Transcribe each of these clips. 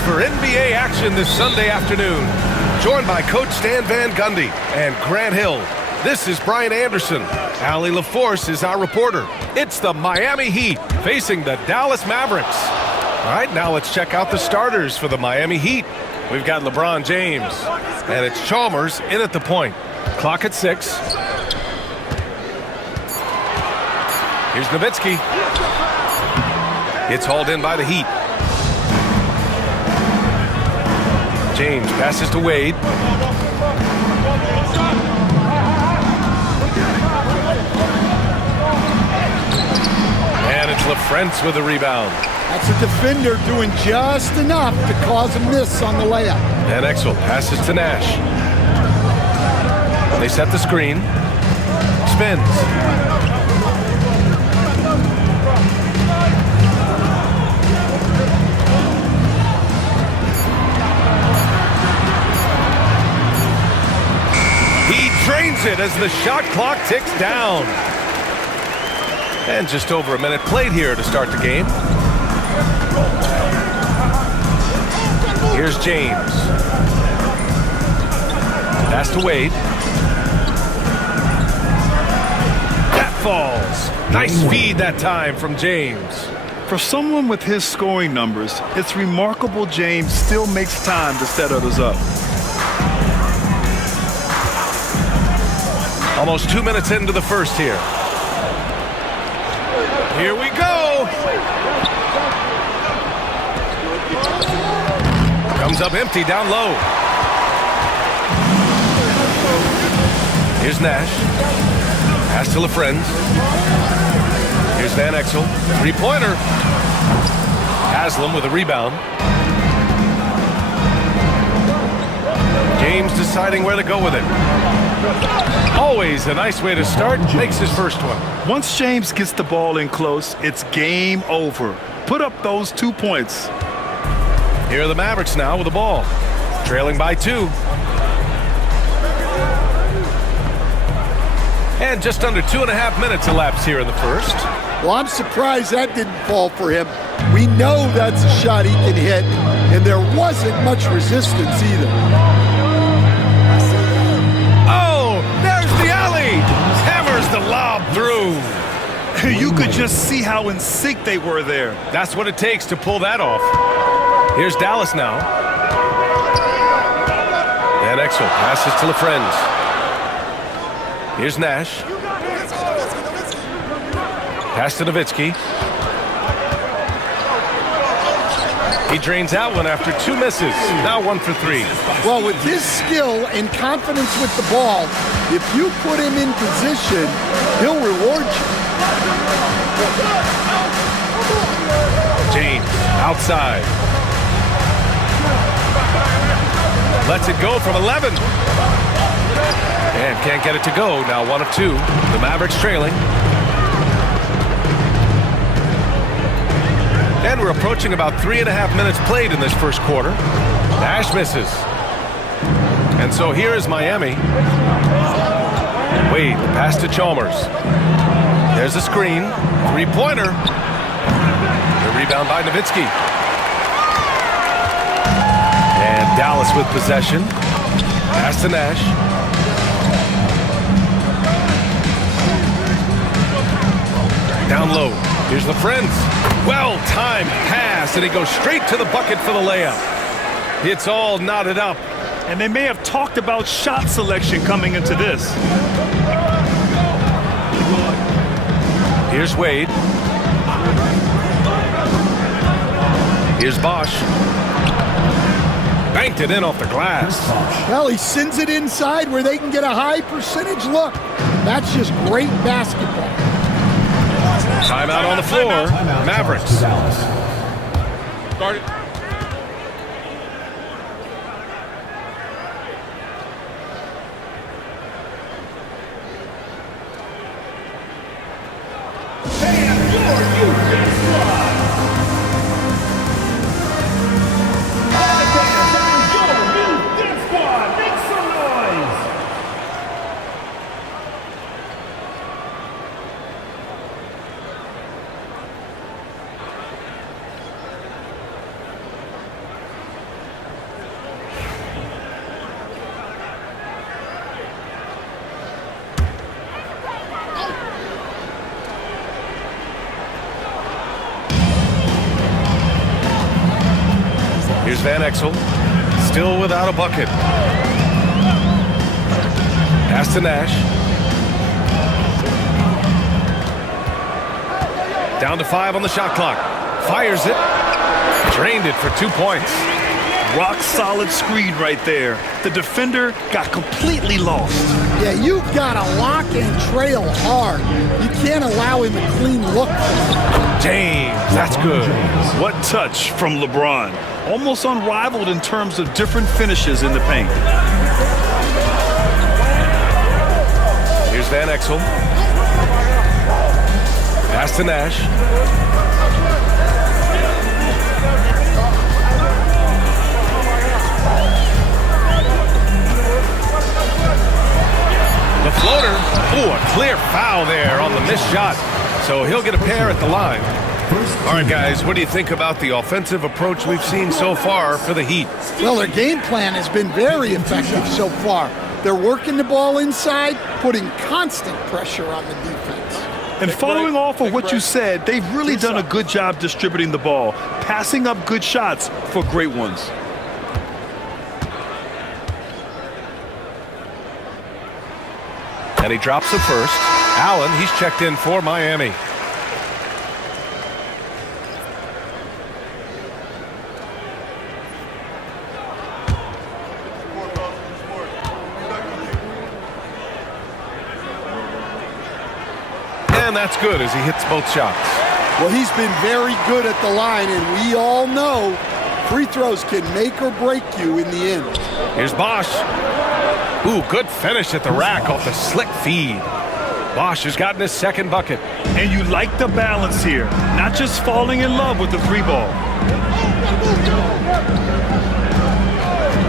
for NBA action this Sunday afternoon. Joined by Coach Stan Van Gundy and Grant Hill. This is Brian Anderson. Allie LaForce is our reporter. It's the Miami Heat facing the Dallas Mavericks. All right, now let's check out the starters for the Miami Heat. We've got LeBron James, and it's Chalmers in at the point. Clock at 6. Here's Nowitzki. It's hauled in by the Heat. James passes to Wade. And it's LaFrentz with the rebound. That's a defender doing just enough to cause a miss on the layup. And Exel passes to Nash. They set the screen. Spins. He drains it as the shot clock ticks down. And just over a minute played here to start the game. Here's James. Pass to Wade. That falls. Nice feed that time from James. For someone with his scoring numbers, it's remarkable James still makes time to set others up. Almost 2 minutes into the first here. Here we go. Comes up empty down low. Here's Nash. Pass to LaFrentz. Here's Van Exel. Three-pointer. Haslam with a rebound. James deciding where to go with it. Always a nice way to start. Makes his first one. Once James gets the ball in close, it's game over. Put up those 2 points. Here are the Mavericks now with the ball. Trailing by 2. And just under 2.5 minutes elapsed here in the first. Well, I'm surprised that didn't fall for him. We know that's a shot he can hit, and there wasn't much resistance either. Oh, there's the alley. Hammers the lob through. You could just see how in sync they were there. That's what it takes to pull that off. Here's Dallas now. And Exel passes to LaFrentz. Here's Nash. Pass to Nowitzki. He drains out one after 2 misses. Now 1 for 3. Well, with his skill and confidence with the ball, if you put him in position, he'll reward you. James outside. Lets it go from 11. And can't get it to go. Now 1 of 2. The Mavericks trailing. And we're approaching about 3.5 minutes played in this first quarter. Nash misses. And so here is Miami. Wade, pass to Chalmers. There's a screen. Three-pointer. The rebound by Nowitzki. And Dallas with possession. Pass to Nash. Down low. Here's LaFrentz. Well-timed pass, and he goes straight to the bucket for the layup. It's all knotted up. And they may have talked about shot selection coming into this. Here's Wade. Here's Bosch. Banked it in off the glass. Well, he sends it inside where they can get a high percentage look. That's just great basketball. Timeout on the floor. Mavericks. Guard it. Here's Van Exel. Still without a bucket. Pass to Nash. Down to 5 on the shot clock. Fires it. Drained it for 2 points. Rock solid screen right there. The defender got completely lost. Yeah, you've got to lock and trail hard. You can't allow him a clean look. James, that's good. What touch from LeBron. Almost unrivaled in terms of different finishes in the paint. Here's Van Exel. Pass to Nash. The floater. Ooh, a clear foul there on the missed shot. So he'll get a pair at the line. All right, guys, what do you think about the offensive approach we've seen so far for the Heat? Well, their game plan has been very effective so far. They're working the ball inside, putting constant pressure on the defense. And following off of what you said, they've really done a good job distributing the ball, passing up good shots for great ones. And he drops the first. Allen, he's checked in for Miami. And that's good as he hits both shots. Well, he's been very good at the line, and we all know free throws can make or break you in the end. Here's Bosch. Ooh, good finish at the rack off the slick feed. Bosch has gotten his second bucket. And you like the balance here, not just falling in love with the three ball.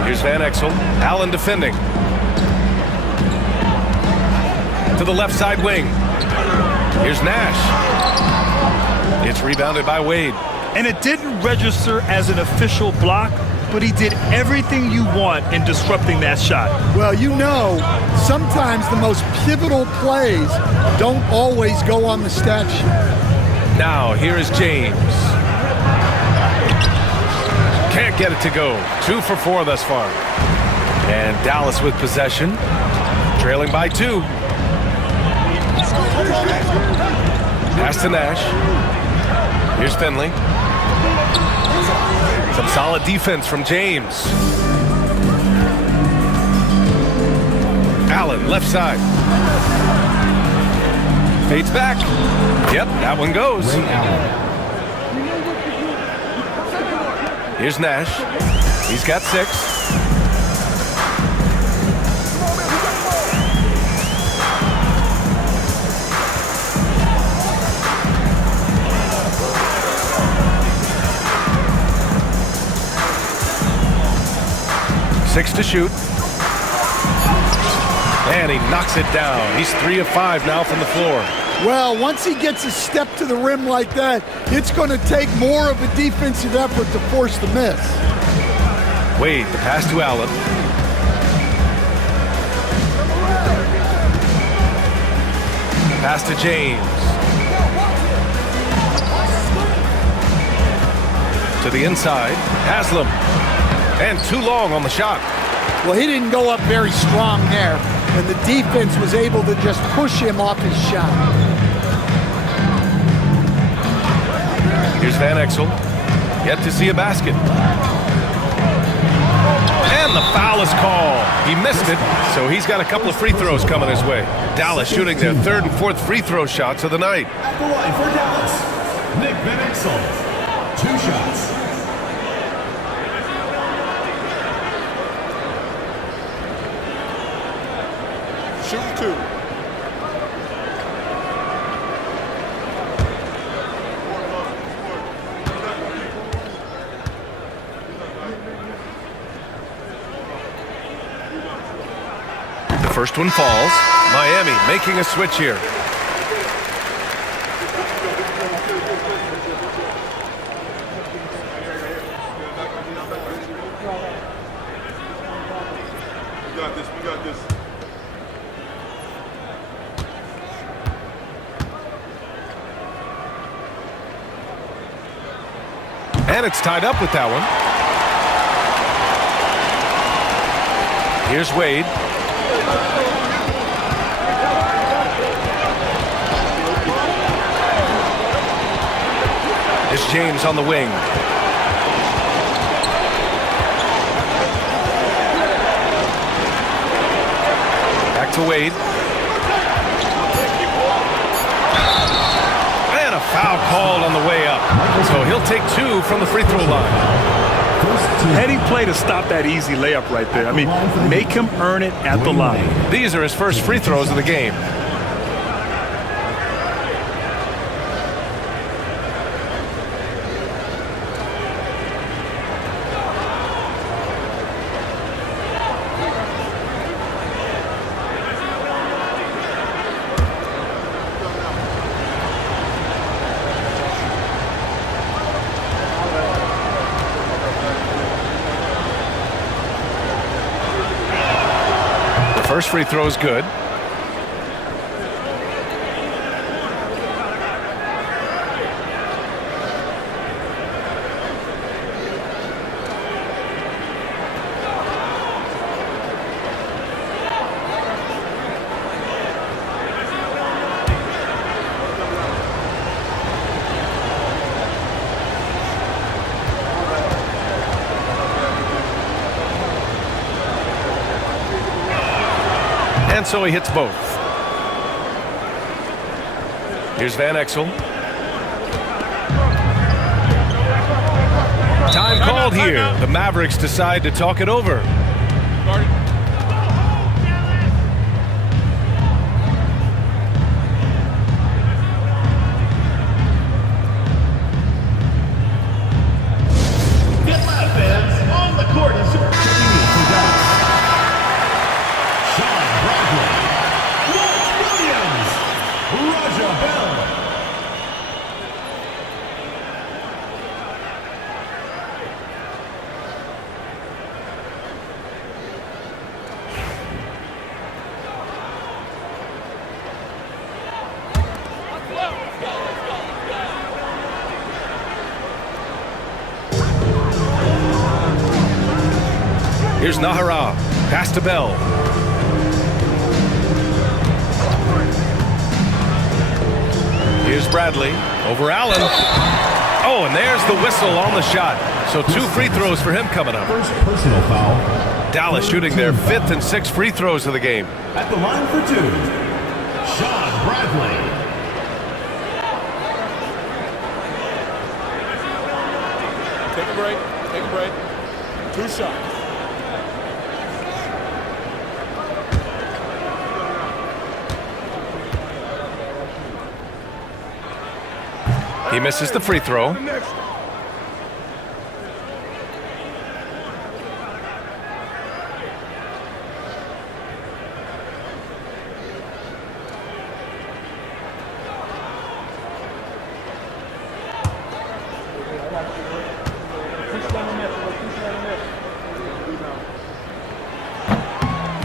Here's Van Exel. Allen defending. To the left side wing. Here's Nash. It's rebounded by Wade. And it didn't register as an official block, but he did everything you want in disrupting that shot. Well, you know, sometimes the most pivotal plays don't always go on the stat sheet. Now, here is James. Can't get it to go. 2 for 4 thus far. And Dallas with possession. Trailing by 2. Pass to Nash. Here's Finley. Some solid defense from James. Allen, left side. Fades back. Yep, that one goes. Here's Nash. He's got 6. Six to shoot. And he knocks it down. He's 3 of 5 now from the floor. Well, once he gets a step to the rim like that, it's going to take more of a defensive effort to force the miss. Wade, the pass to Allen. Pass to James. To the inside. Haslam. And too long on the shot. Well, he didn't go up very strong there, and the defense was able to just push him off his shot. Here's Van Exel. Yet to see a basket. And the foul is called. He missed it, so he's got a couple of free throws coming his way. Dallas shooting their 3rd and 4th free throw shots of the night. At the line for Dallas, Nick Van Exel. 2 shots. Shoot 2. The first one falls. Miami making a switch here. We got this. And it's tied up with that one. Here's Wade. It's James on the wing. Back to Wade. And a foul called on the way up. So he'll take 2 from the free throw line. Heady play to stop that easy layup right there. I mean, make him earn it at the line. These are his first free throws of the game. First free throw is good. And so he hits both. Here's Van Exel. Time called here. The Mavericks decide to talk it over. Get loud, fans. On the court is your Here's Nahara. Pass to Bell. Here's Bradley. Over Allen. Oh, and there's the whistle on the shot. So 2 free throws for him coming up. First personal foul. Dallas shooting their 5th and 6th free throws of the game. At the line for 2, Sean Bradley. Take a break. Take a break. 2 shots. He misses the free throw.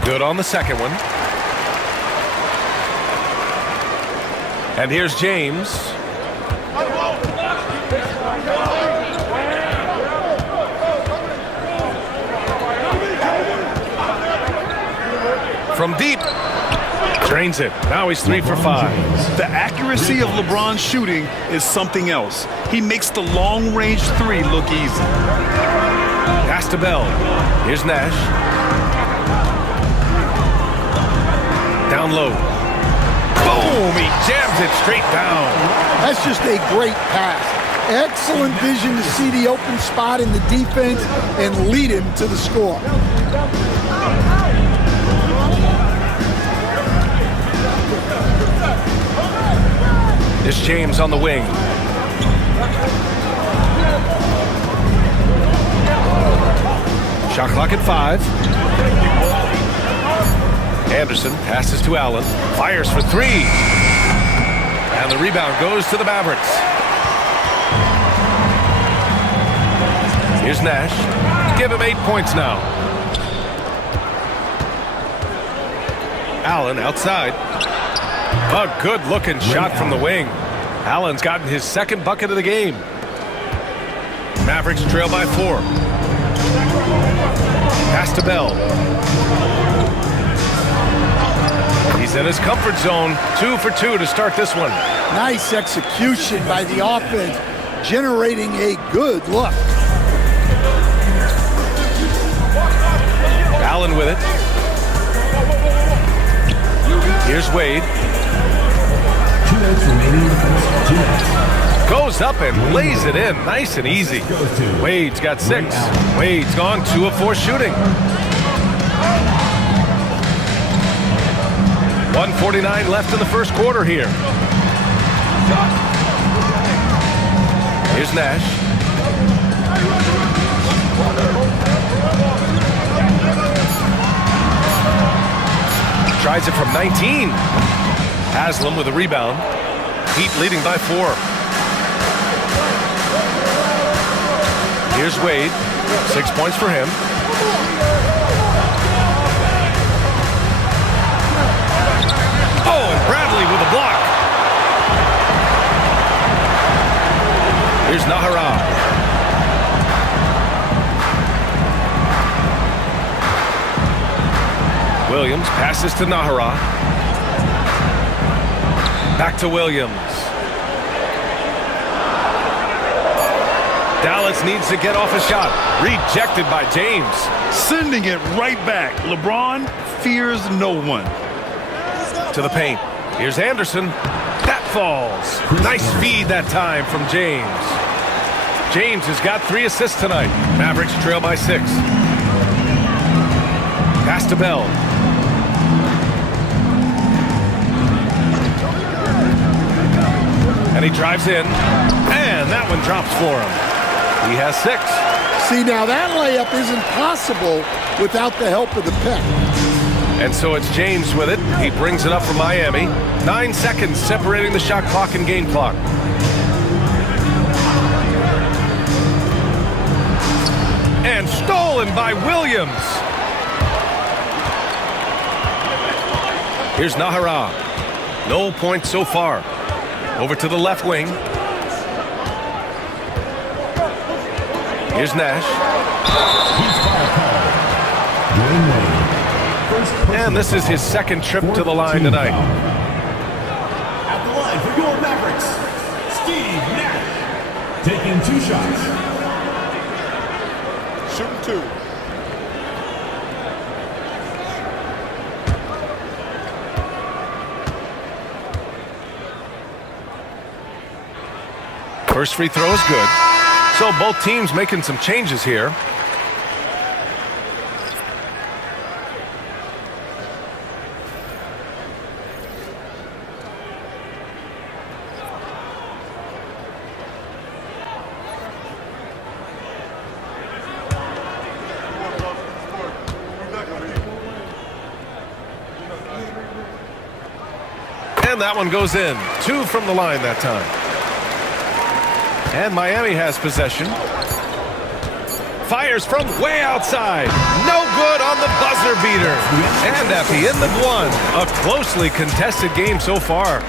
Good on the second one. And here's James. From deep. Drains it. Now he's 3 for 5. The accuracy of LeBron's shooting is something else. He makes the long-range 3 look easy. Pass to Bell. Here's Nash. Down low. Boom! He jams it straight down. That's just a great pass. Excellent vision to see the open spot in the defense and lead him to the score. It's James on the wing. Shot clock at 5. Anderson passes to Allen. Fires for 3. And the rebound goes to the Mavericks. Here's Nash. Give him 8 points now. Allen outside. A good-looking shot from the wing. Allen's gotten his 2nd bucket of the game. Mavericks trail by 4. Pass to Bell. He's in his comfort zone. 2 for 2 to start this one. Nice execution by the offense, generating a good look. Allen with it. Here's Wade. 2 minutes remaining in the first. 2 minutes. Goes up and lays it in. Nice and easy. Wade's got 6. Wade's gone 2 of 4 shooting. 1:49 left in the first quarter here. Here's Nash. Tries it from 19. Haslam with a rebound. Heat leading by 4. Here's Wade. 6 points for him. Oh, and Bradley with a block. Here's Nahara. Williams passes to Nahara. Back to Williams. Dallas needs to get off a shot. Rejected by James. Sending it right back. LeBron fears no one. To the paint. Here's Anderson. That falls. Nice feed that time from James. James has got 3 assists tonight. Mavericks trail by 6. Pass to Bell. And he drives in. And that one drops for him. He has 6. See, now that layup isn't possible without the help of the pick. And so it's James with it. He brings it up for Miami. 9 seconds separating the shot clock and game clock. And stolen by Williams. Here's Nahara. No points so far. Over to the left wing. Here's Nash. And this is his second trip to the line tonight. At the line for your Mavericks, Steve Nash. Taking 2 shots. Shooting 2. First free throw is good. So both teams making some changes here. And that one goes in. 2 from the line that time. And Miami has possession. Fires from way outside. No good on the buzzer beater. And at the end of 1, a closely contested game so far.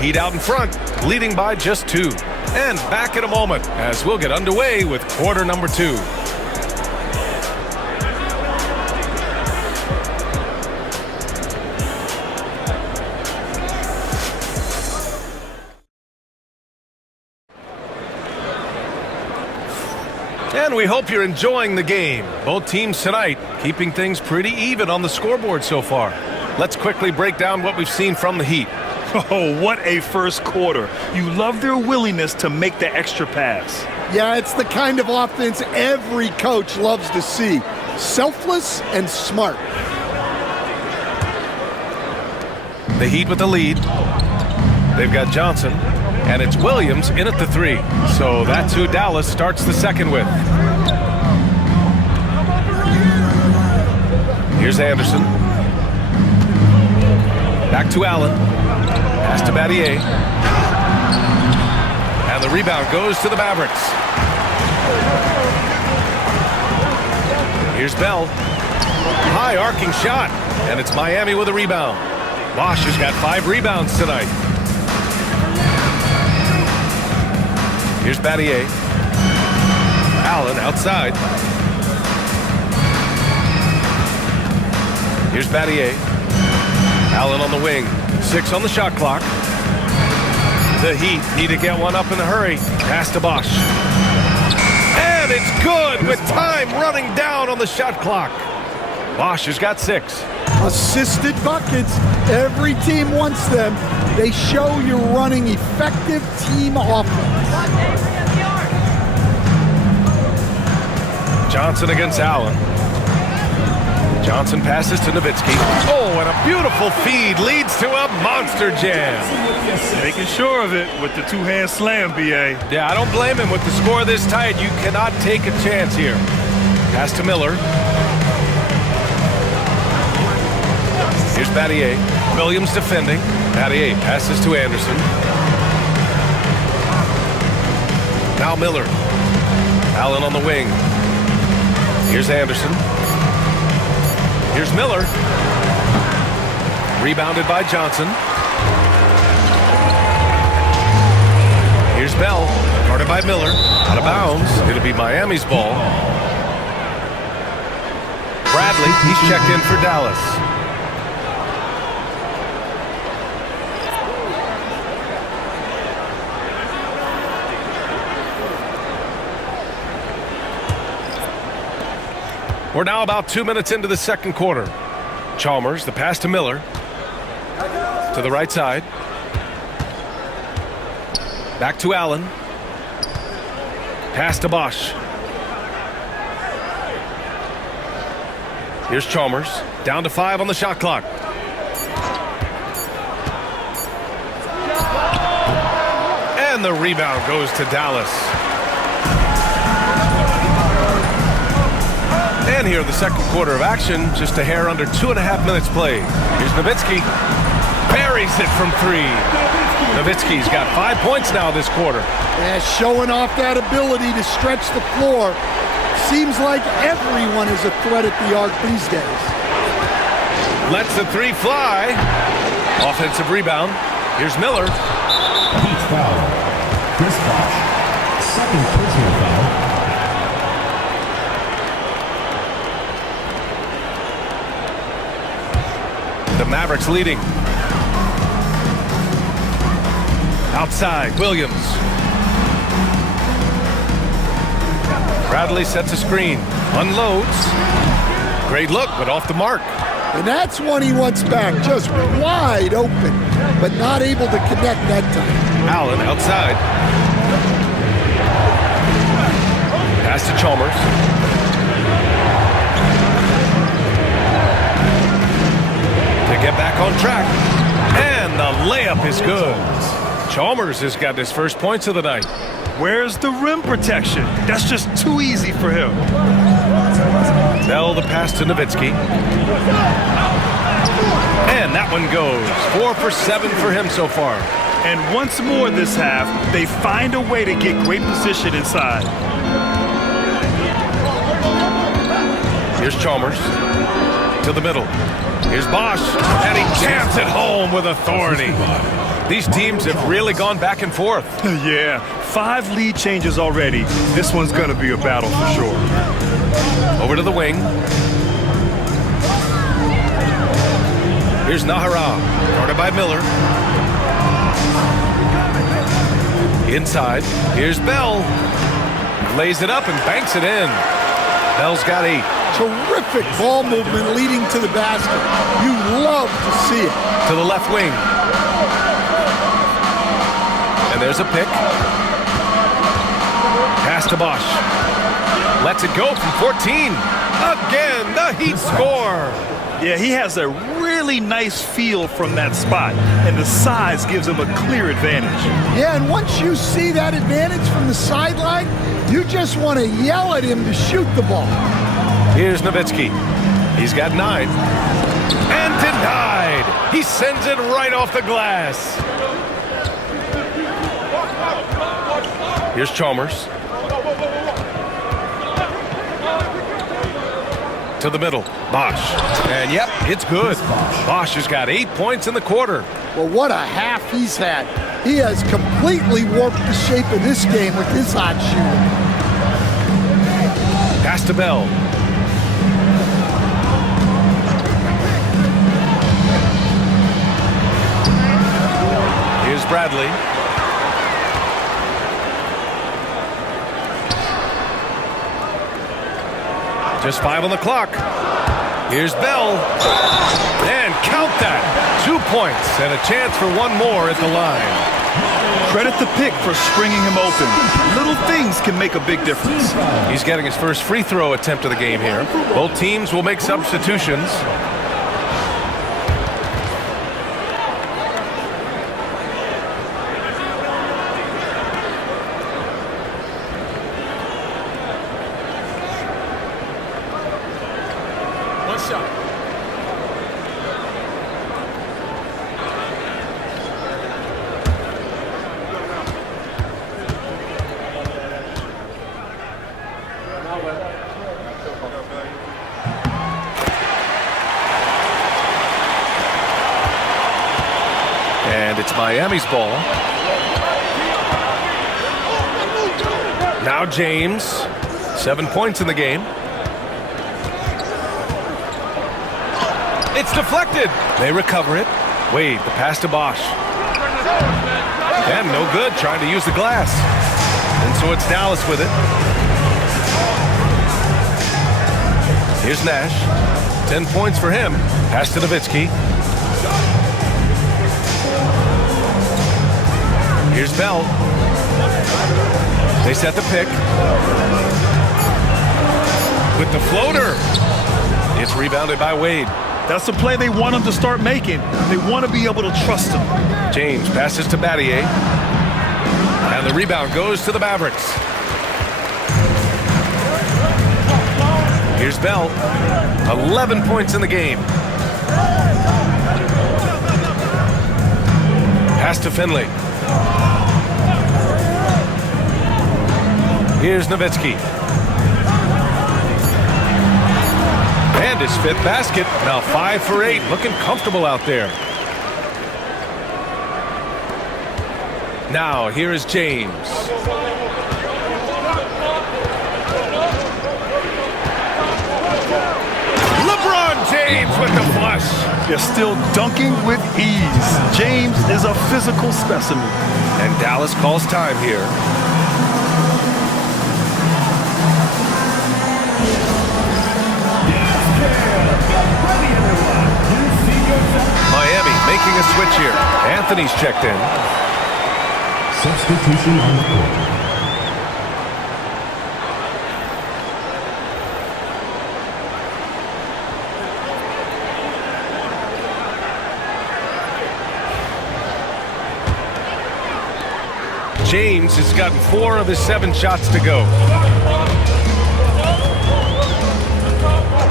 Heat out in front, leading by just 2. And back in a moment as we'll get underway with quarter number 2. And we hope you're enjoying the game. Both teams tonight keeping things pretty even on the scoreboard so far. Let's quickly break down what we've seen from the Heat. Oh, what a first quarter. You love their willingness to make the extra pass. Yeah, it's the kind of offense every coach loves to see. Selfless and smart. The Heat with the lead. They've got Johnson. And it's Williams in at the 3. So that's who Dallas starts the second with. Here's Anderson. Back to Allen. Pass to Battier. And the rebound goes to the Mavericks. Here's Bell. High arcing shot. And it's Miami with a rebound. Bosch has got 5 rebounds tonight. Here's Battier. Allen outside. Here's Battier. Allen on the wing. 6 on the shot clock. The Heat need to get one up in a hurry. Pass to Bosch. And it's good with time running down on the shot clock. Bosch has got 6. Assisted buckets. Every team wants them. They show you're running effective team offense. Johnson against Allen. Johnson passes to Nowitzki. Oh, and a beautiful feed leads to a monster jam. Making sure of it with the two-hand slam, B.A. Yeah, I don't blame him. With the score this tight, you cannot take a chance here. Pass to Miller. Here's Battier. Williams defending. Battier passes to Anderson. Now Miller. Allen on the wing. Here's Anderson. Here's Miller. Rebounded by Johnson. Here's Bell. Guarded by Miller. Out of bounds. It'll be Miami's ball. Bradley, he's checked in for Dallas. We're now about 2 minutes into the second quarter. Chalmers, the pass to Miller. To the right side. Back to Allen. Pass to Bosch. Here's Chalmers. Down to 5 on the shot clock. And the rebound goes to Dallas. And here, the second quarter of action, just a hair under 2.5 minutes played. Here's Nowitzki. Buries it from 3. Nowitzki's got 5 points now this quarter. Yeah, showing off that ability to stretch the floor. Seems like everyone is a threat at the arc these days. Lets the 3 fly. Offensive rebound. Here's Miller. Heat foul. Chris Bosh. Second personal foul. The Mavericks leading. Outside, Williams. Bradley sets a screen. Unloads. Great look, but off the mark. And that's one he wants back. Just wide open, but not able to connect that time. Allen outside. Pass to Chalmers. To get back on track. And the layup is good. Chalmers has got his first points of the night. Where's the rim protection? That's just too easy for him. Bell the pass to Nowitzki. And that one goes. 4 for 7 for him so far. And once more this half, they find a way to get great position inside. Here's Chalmers. To the middle. Here's Bosch. And he jams it home with authority. These teams have really gone back and forth. Yeah, 5 lead changes already. This one's going to be a battle for sure. Over to the wing. Here's Nahara. Guarded by Miller. Inside. Here's Bell. Lays it up and banks it in. Bell's got 8. Terrific ball movement leading to the basket. You love to see it. To the left wing. And there's a pick. Pass to Bosch. Lets it go from 14. Again, the Heat score. Yeah, he has a really nice feel from that spot, and the size gives him a clear advantage. Yeah, and once you see that advantage from the sideline, you just want to yell at him to shoot the ball. Here's Nowitzki. He's got 9. And denied. He sends it right off the glass. Here's Chalmers. To the middle. Bosch. And yep, it's good. Bosch has got 8 points in the quarter. Well, what a half he's had. He has completely warped the shape of this game with his hot shooting. Pass to Bell. badly. Just 5 on the clock. Here's Bell. And count that. 2 points and a chance for one more at the line. Credit the pick for stringing him open. Little things can make a big difference. He's getting his first free throw attempt of the game here. Both teams will make substitutions. One shot. And it's Miami's ball. Now James. 7 points in the game. It's deflected. They recover it. Wade, the pass to Bosch. And no good, trying to use the glass. And so it's Dallas with it. Here's Nash. 10 points for him. Pass to Nowitzki. Here's Bell. They set the pick. With the floater. It's rebounded by Wade. That's the play they want him to start making. They want to be able to trust him. James passes to Battier. And the rebound goes to the Mavericks. Here's Bell. 11 points in the game. Pass to Finley. Here's Nowitzki. And his 5th basket. Now 5 for 8. Looking comfortable out there. Now here is James. LeBron James with the flush. They're still dunking with ease. James is a physical specimen. And Dallas calls time here. Miami making a switch here. Anthony's checked in. Substitution on the court. James has gotten 4 of his 7 shots to go.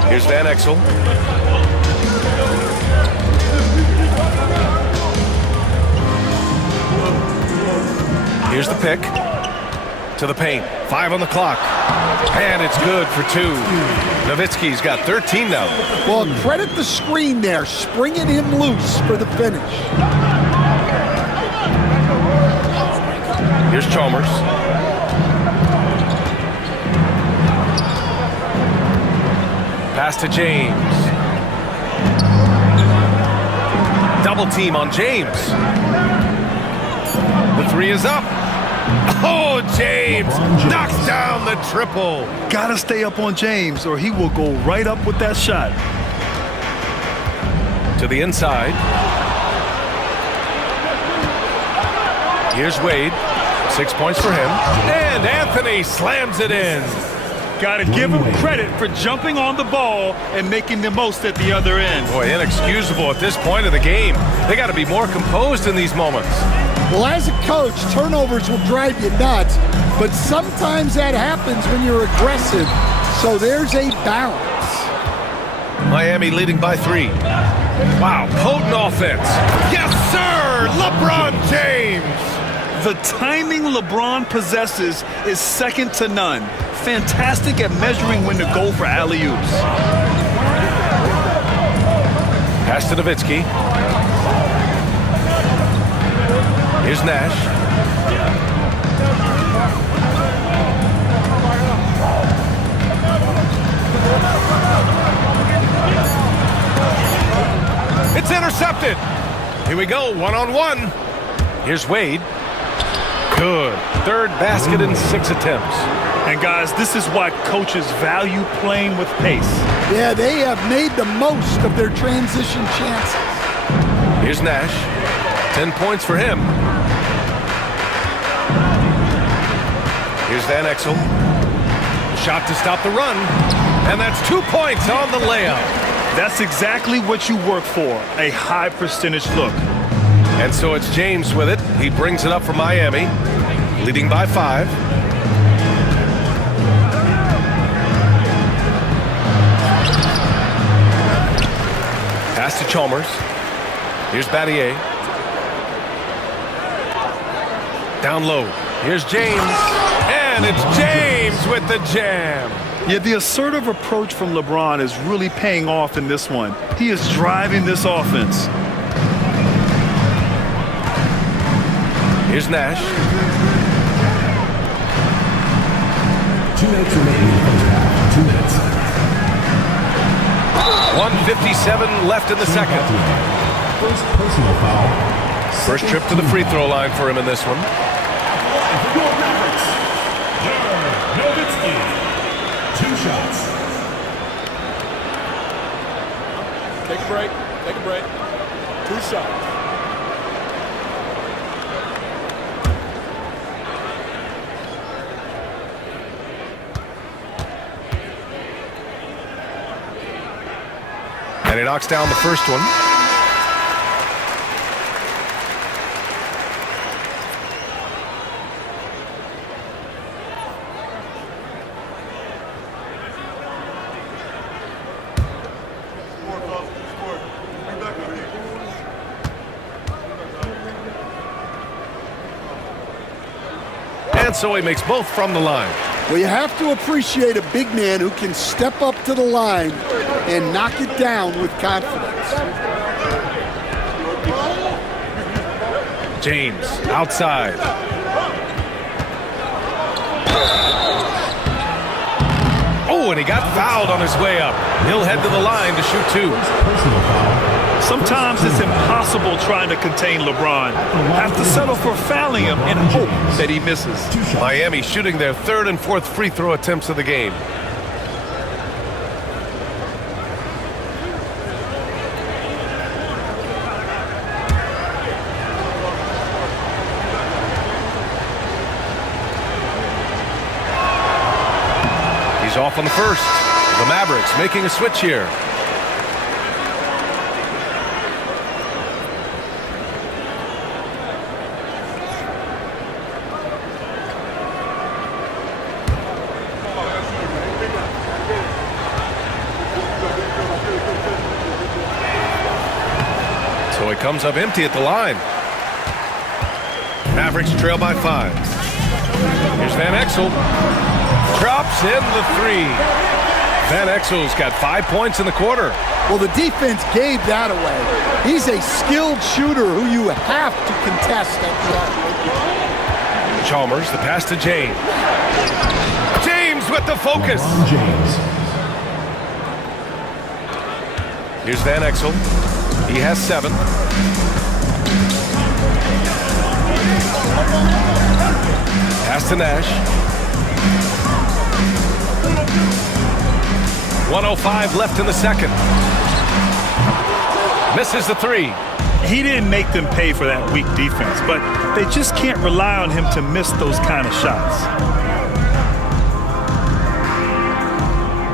Here's Van Exel. Here's the pick. To the paint. 5 on the clock. And it's good for 2. Nowitzki's got 13 now. Well, credit the screen there, springing him loose for the finish. Here's Chalmers. Pass to James. Double team on James. The 3 is up. Oh, James knocks down the triple. Gotta stay up on James or he will go right up with that shot. To the inside. Here's Wade. 6 points for him. And Anthony slams it in. Gotta give him credit for jumping on the ball and making the most at the other end. Boy, inexcusable at this point of the game. They got to be more composed in these moments. Well, as a coach, turnovers will drive you nuts, but sometimes that happens when you're aggressive. So there's a balance. Miami leading by 3. Wow, potent offense. Yes, sir! LeBron James! The timing LeBron possesses is second to none. Fantastic at measuring when to go for alley-oops. Pass to Nowitzki. Here's Nash. It's intercepted. Here we go, 1-on-1. Here's Wade. Good. Third basket in 6 attempts. And guys, this is why coaches value playing with pace. Yeah, they have made the most of their transition chances. Here's Nash. 10 points for him. Here's Van Exel. Shot to stop the run. And that's 2 points on the layup. That's exactly what you work for, a high percentage look. And so it's James with it. He brings it up for Miami, leading by 5. Pass to Chalmers. Here's Battier. Down low. Here's James. And it's James with the jam. Yeah, the assertive approach from LeBron is really paying off in this one. He is driving this offense. Here's Nash. 2 minutes remaining in the first half. 2 minutes. 1:57 left in the second. First personal foul. First trip to the free throw line for him in this one. For your Mavericks, Nowitzki. 2 shots. Take a break. Take a break. 2 shots. And he knocks down the first one. And so he makes both from the line. Well, you have to appreciate a big man who can step up to the line and knock it down with confidence. James outside. Oh, and he got fouled on his way up. He'll head to the line to shoot 2. Personal foul. Sometimes it's impossible trying to contain LeBron. Have to settle for fouling him and hope that he misses. Miami shooting their 3rd and 4th free throw attempts of the game. He's off on the first. The Mavericks making a switch here. So he comes up empty at the line. Mavericks trail by 5. Here's Van Exel. Drops in the 3. Van Exel's got 5 points in the quarter. Well, the defense gave that away. He's a skilled shooter who you have to contest at the arc. Chalmers, the pass to James. James with the focus. James. Here's Van Exel. He has 7. Pass to Nash. 1:05 left in the second. Misses the 3. He didn't make them pay for that weak defense, but they just can't rely on him to miss those kind of shots.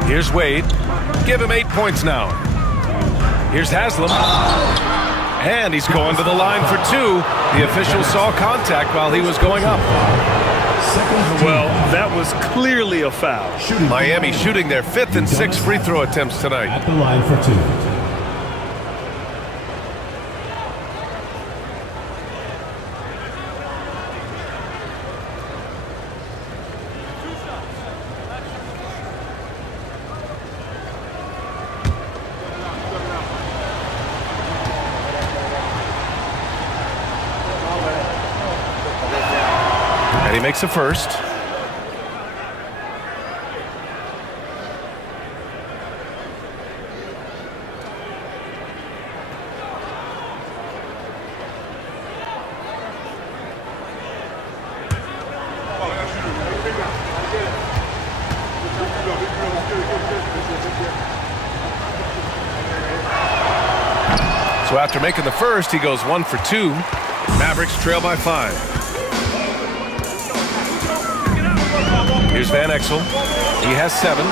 Here's Wade. Give him 8 points now. Here's Haslam. And he's going to the line for 2. The official saw contact while he was going up. Well, that was clearly a foul. Miami shooting their 5th and 6th free throw attempts tonight. At the line for 2. And he makes a first. So after making the first, he goes 1 for 2. Mavericks trail by 5. Here's Van Exel. He has 7.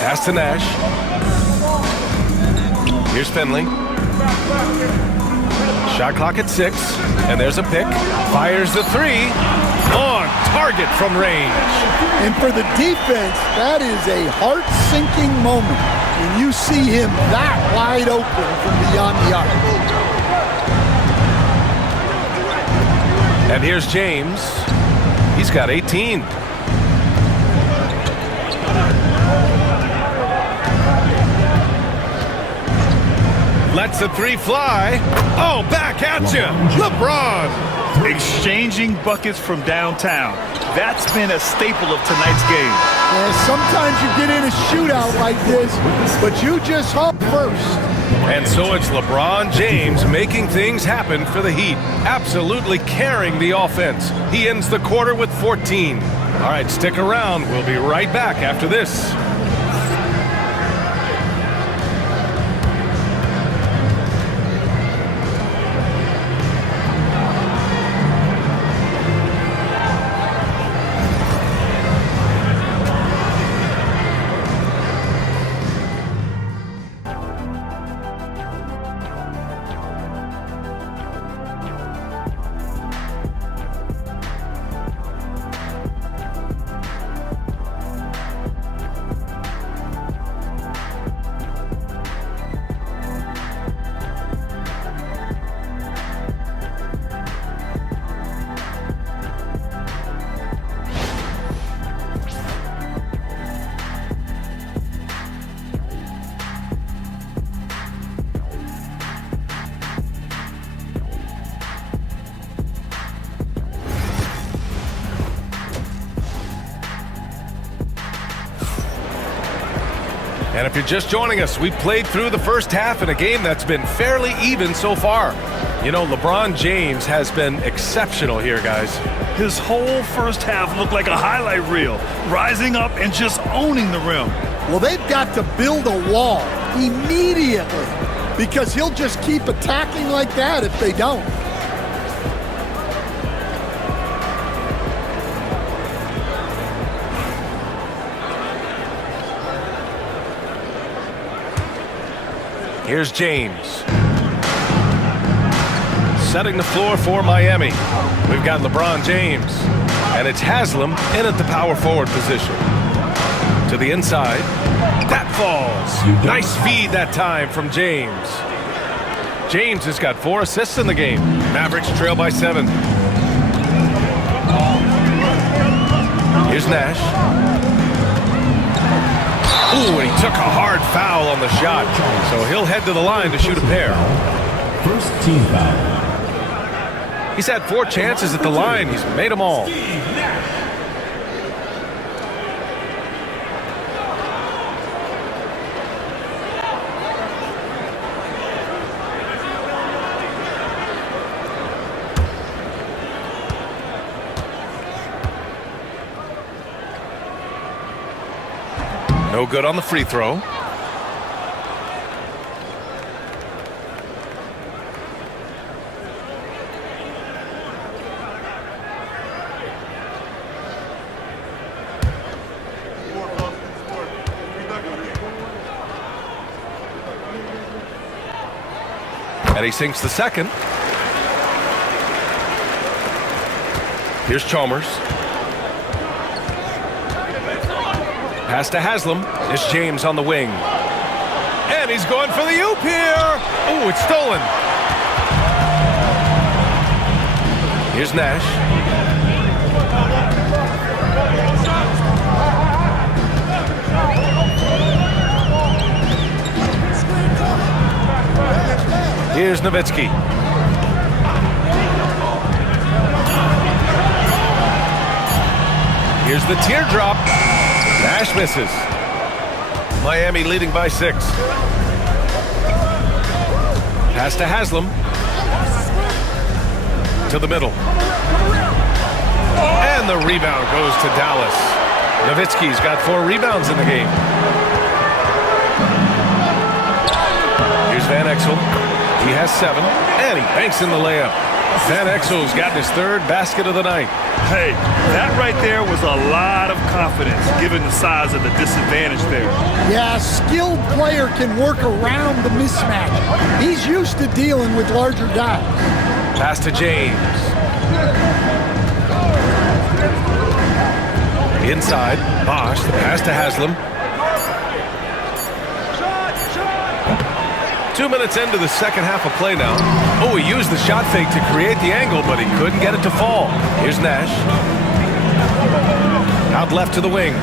Pass to Nash. Here's Finley. Shot clock at 6. And there's a pick. Fires the 3. On target from range. And for the defense, that is a heart-sinking moment when you see him that wide open from beyond the arc. And here's James. He's got 18. Lets the 3 fly. Oh, back at you. LeBron. Exchanging buckets from downtown. That's been a staple of tonight's game. And sometimes you get in a shootout like this, but you just hope first. And so it's LeBron James making things happen for the Heat. Absolutely carrying the offense. He ends the quarter with 14. All right, stick around. We'll be right back after this. And if you're just joining us, we played through the first half in a game that's been fairly even so far. You know, LeBron James has been exceptional here, guys. His whole first half looked like a highlight reel, rising up and just owning the rim. Well, they've got to build a wall immediately because he'll just keep attacking like that if they don't. Here's James. Setting the floor for Miami. We've got LeBron James. And it's Haslam in at the power forward position. To the inside. That falls. Nice feed that time from James. James has got 4 assists in the game. Mavericks trail by 7. Here's Nash. Ooh, and he took a hard foul on the shot. So he'll head to the line to shoot a pair. First team foul. He's had 4 chances at the line. He's made them all. No good on the free throw. And he sinks the second. Here's Chalmers. Pass to Haslam. It's James on the wing. And he's going for the oop here. Oh, it's stolen. Here's Nash. Here's Nowitzki. Here's the teardrop. Nash misses. Miami leading by 6. Pass to Haslam. To the middle. And the rebound goes to Dallas. Nowitzki's got 4 rebounds in the game. Here's Van Van Exel. He has 7, and he banks in the layup. Van Exel's gotten his 3rd basket of the night. Hey, that right there was a lot of confidence, given the size of the disadvantage there. Yeah, a skilled player can work around the mismatch. He's used to dealing with larger guys. Pass to James. Inside, Bosch, the pass to Haslam. 2 minutes into the second half of play now. Oh, he used the shot fake to create the angle, but he couldn't get it to fall. Here's Nash. Out left to the wing.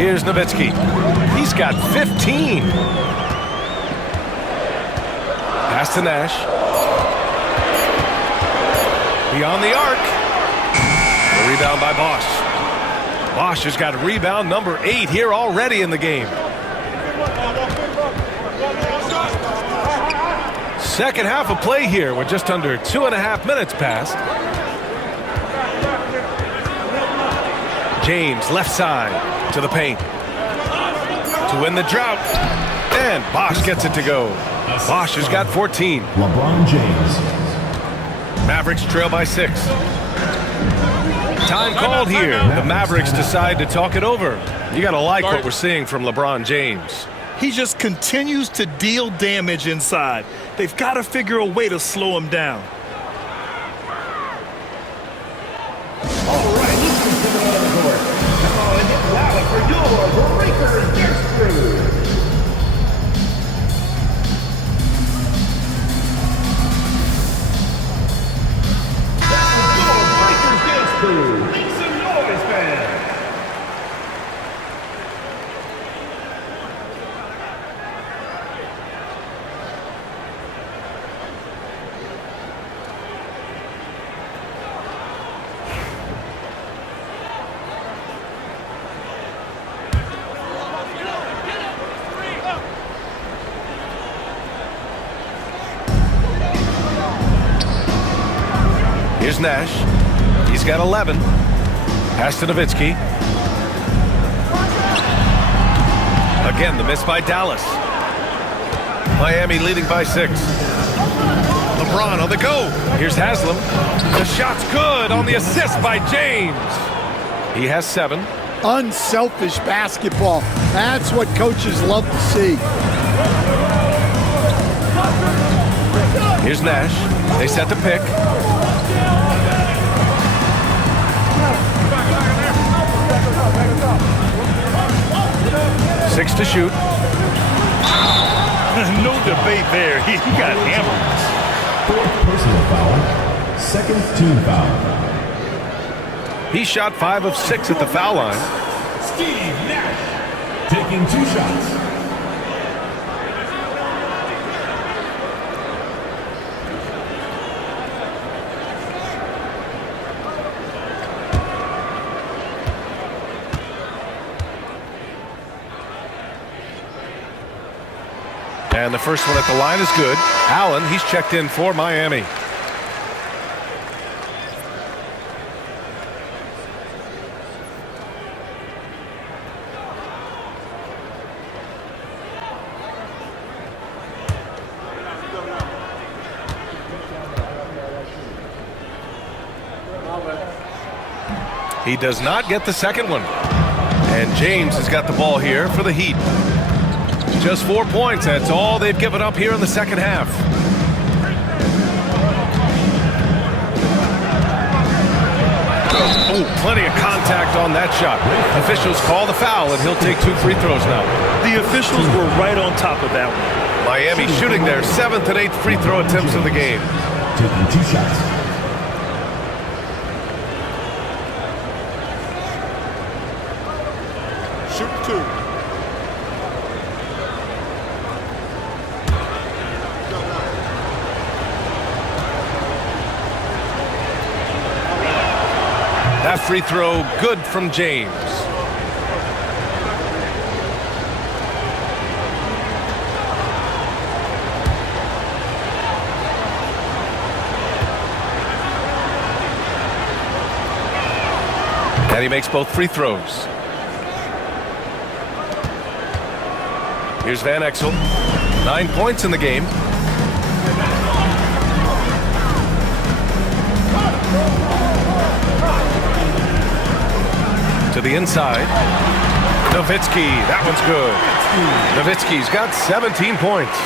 Here's Nowitzki. He's got 15. Pass to Nash. Beyond the arc. A rebound by Bosch. Bosch has got rebound number 8 here already in the game. Second half of play here with just under 2.5 minutes passed. James left side to the paint to win the drought, and Bosch gets it to go. Bosch has got 14. LeBron James. Mavericks trail by 6. Time called here. The Mavericks decide to talk it over. You gotta like what we're seeing from LeBron James. He just continues to deal damage inside. They've got to figure a way to slow him down. All right, let's move to the other court. Come on and get Dalla for your Breakers Dance Crew. That's your Breakers Dance Crew. Make some noise, fans. Here's Nash. He's got 11. Pass to Nowitzki. Again, the miss by Dallas. Miami leading by 6. LeBron on the go. Here's Haslam. The shot's good on the assist by James. He has 7. Unselfish basketball. That's what coaches love to see. Here's Nash. They set the pick. 6 to shoot. No debate there. He got hammered. 4th personal foul. 2nd team foul. He shot 5 of 6 at the foul line. Steve Nash taking 2 shots. And the first one at the line is good. Allen, he's checked in for Miami. He does not get the second one. And James has got the ball here for the Heat. Just 4 points. That's all they've given up here in the second half. Oh, plenty of contact on that shot. Officials call the foul, and he'll take 2 free throws now. The officials were right on top of that one. Miami shooting their 7th and 8th free throw attempts of the game. Taking 2 shots. Shoot 2. That free throw good from James. And he makes both free throws. Here's Van Exel. 9 points in the game. To the inside. Nowitzki, that one's good. Nowitzki's got 17 points.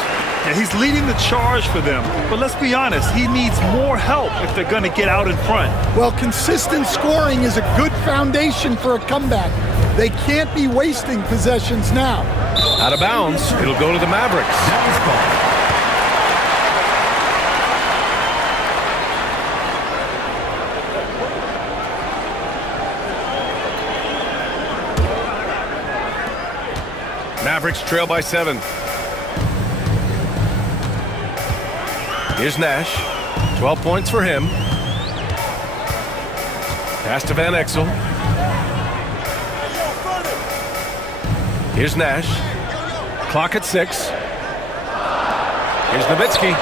Yeah, he's leading the charge for them. But let's be honest, he needs more help if they're going to get out in front. Well, consistent scoring is a good foundation for a comeback. They can't be wasting possessions now. Out of bounds, it'll go to the Mavericks. Mavericks trail by 7. Here's Nash. 12 points for him. Pass to Van Exel. Here's Nash. Clock at 6. Here's Nowitzki.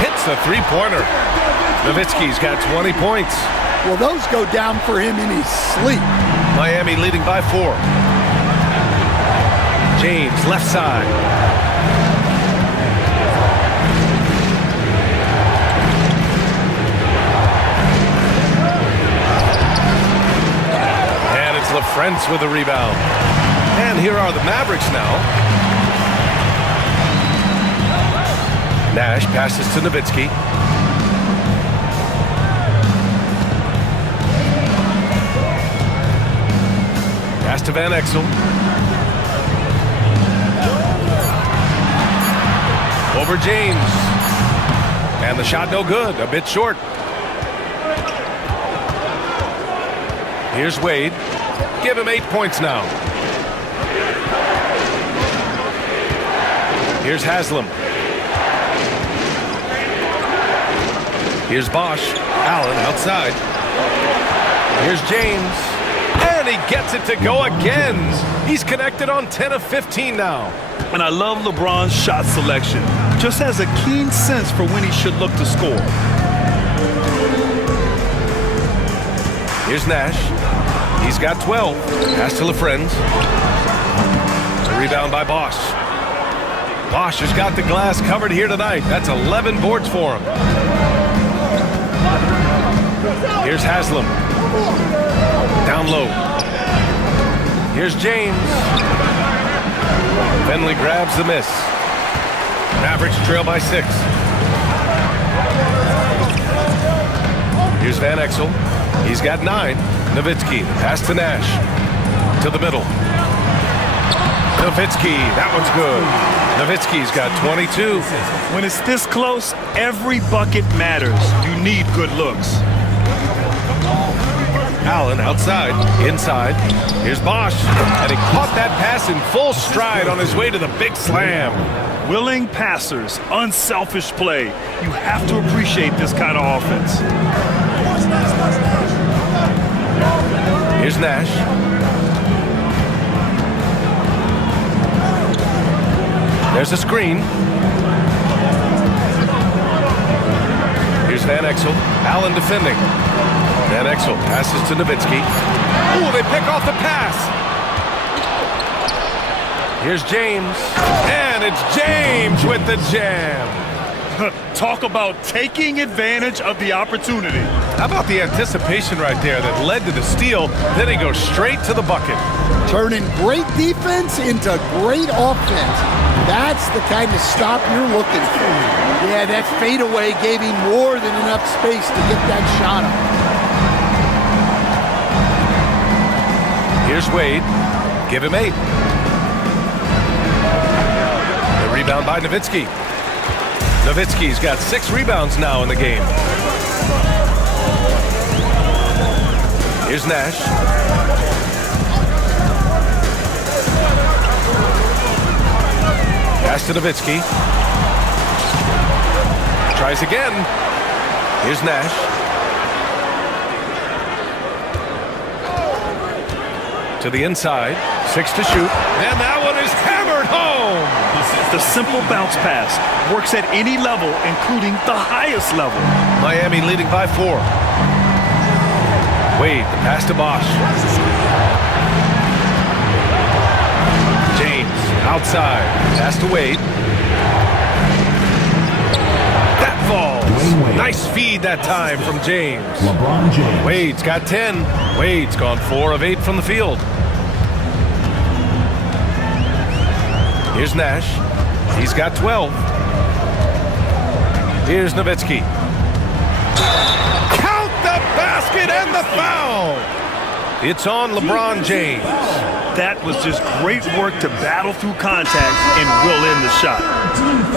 Hits the three-pointer. Nowitzki's got 20 points. Well, those go down for him in his sleep. Miami leading by 4. James, left side. And it's LaFrentz with the rebound. And here are the Mavericks now. Nash passes to Nowitzki. Pass to Van Exel. Over James. And the shot no good, a bit short. Here's Wade. Give him 8 points now. Here's Haslam. Here's Bosch. Allen outside. Here's James. And he gets it to go again. He's connected on 10 of 15 now. And I love LeBron's shot selection. Just has a keen sense for when he should look to score. Here's Nash. He's got 12. Pass to LaFrentz. A rebound by Bosch. Bosch has got the glass covered here tonight. That's 11 boards for him. Here's Haslam. Down low. Here's James. Finley grabs the miss. Mavericks trail by 6. Here's Van Exel. He's got 9. Nowitzki, pass to Nash. To the middle. Nowitzki, that one's good. Nowitzki's got 22. When it's this close, every bucket matters. You need good looks. Allen outside, inside. Here's Bosch. And he caught that pass in full stride on his way to the big slam. Willing passers, unselfish play. You have to appreciate this kind of offense. Here's Nash. There's a screen. Here's Van Exel. Allen defending. Van Exel passes to Nowitzki. Ooh, they pick off the pass. Here's James. And it's James with the jam. Talk about taking advantage of the opportunity. How about the anticipation right there that led to the steal? Then he goes straight to the bucket. Turning great defense into great offense. That's the kind of stop you're looking for. Yeah, that fadeaway gave him more than enough space to get that shot up. Here's Wade. Give him 8. The rebound by Nowitzki. Nowitzki's got 6 rebounds now in the game. Here's Nash. Pass to Nowitzki. Tries again. Here's Nash. To the inside. 6 to shoot. And that one is hammered home. The simple bounce pass works at any level, including the highest level. Miami leading by 4. Wade, the pass to Bosch. James, outside. Pass to Wade. That falls. Nice feed that time from James. LeBron James. Wade's got 10. Wade's gone 4 of 8 from the field. Here's Nash. He's got 12. Here's Nowitzki. Count the basket and the foul. It's on LeBron James. That was just great work to battle through contact and will in the shot.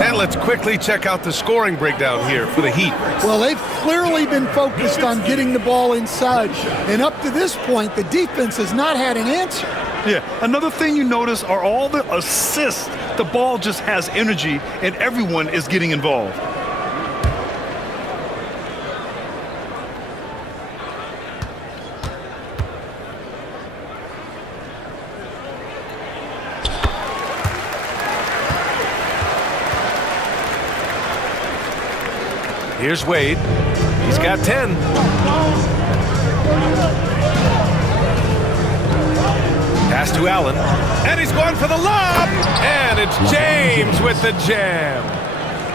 And let's quickly check out the scoring breakdown here for the Heat. Well, they've clearly been focused on getting the ball inside. And up to this point, the defense has not had an answer. Yeah, another thing you notice are all the assists. The ball just has energy, and everyone is getting involved. Here's Wade. He's got 10. Pass to Allen. And he's going for the lob. And it's James with the jam.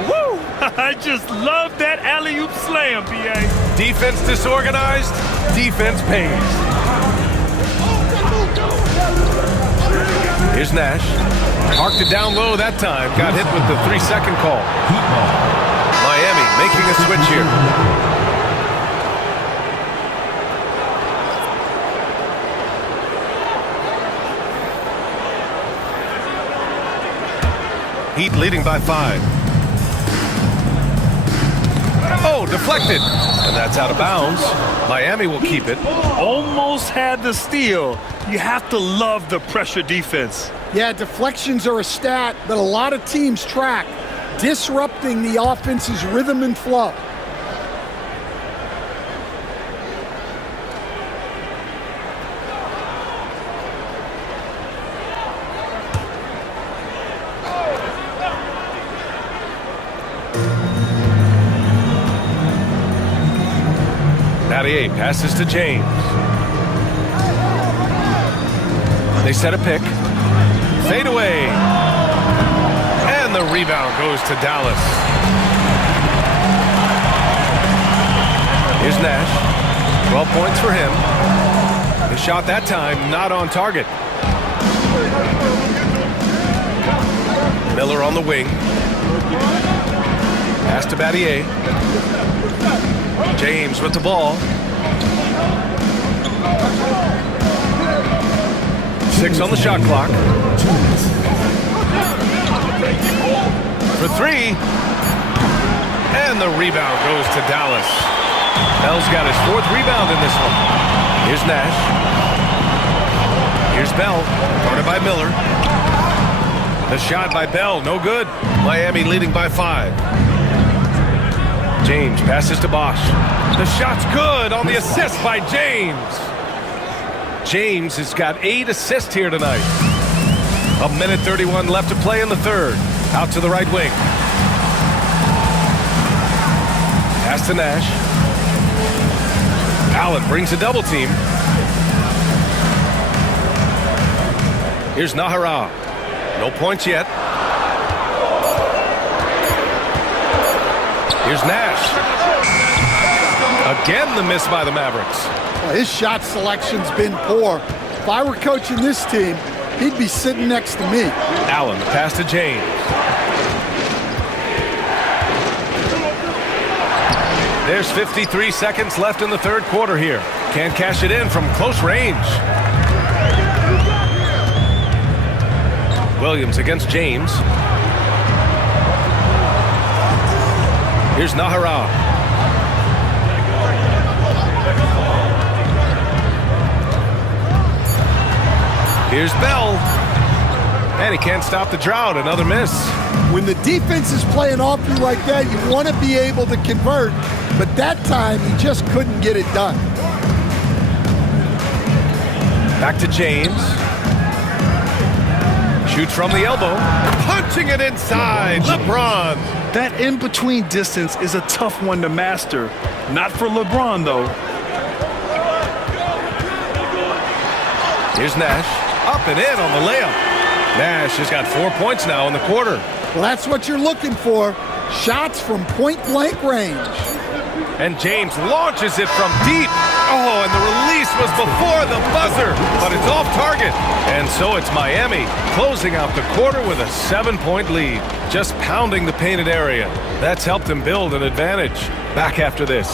Woo! I just love that alley-oop slam, B.A. Defense disorganized. Defense pays. Here's Nash. Parked it down low that time. Got hit with the 3-second call. Miami making a switch here. Heat leading by 5. Oh, deflected. And that's out of bounds. Miami will keep it. Almost had the steal. You have to love the pressure defense. Yeah, deflections are a stat that a lot of teams track, disrupting the offense's rhythm and flow. Battier passes to James. They set a pick. Fade away. And the rebound goes to Dallas. Here's Nash. 12 points for him. The shot that time not on target. Miller on the wing. Pass to Battier. James with the ball. 6 on the shot clock. For 3. And the rebound goes to Dallas. Bell's got his 4th rebound in this one. Here's Nash. Here's Bell. Guarded by Miller. The shot by Bell, no good. Miami leading by 5. James passes to Bosch. The shot's good on the assist by James. James has got 8 assists here tonight. 1:31 left to play in the third. Out to the right wing. Pass to Nash. Allen brings a double team. Here's Nahara. No points yet. Here's Nash. Again, the miss by the Mavericks. Well, his shot selection's been poor. If I were coaching this team, he'd be sitting next to me. Allen, the pass to James. There's 53 seconds left in the third quarter here. Can't cash it in from close range. Williams against James. Here's Nahara. Here's Bell. And he can't stop the drought. Another miss. When the defense is playing off you like that, you want to be able to convert. But that time, he just couldn't get it done. Back to James. Shoots from the elbow. Punching it inside. LeBron. That in-between distance is a tough one to master. Not for LeBron, though. Here's Nash. Up and in on the layup. Nash has got 4 points now in the quarter. Well, that's what you're looking for. Shots from point-blank range. And James launches it from deep. Oh, and the release was before the buzzer, but it's off target. And so it's Miami closing out the quarter with a 7-point lead, just pounding the painted area. That's helped them build an advantage. Back after this.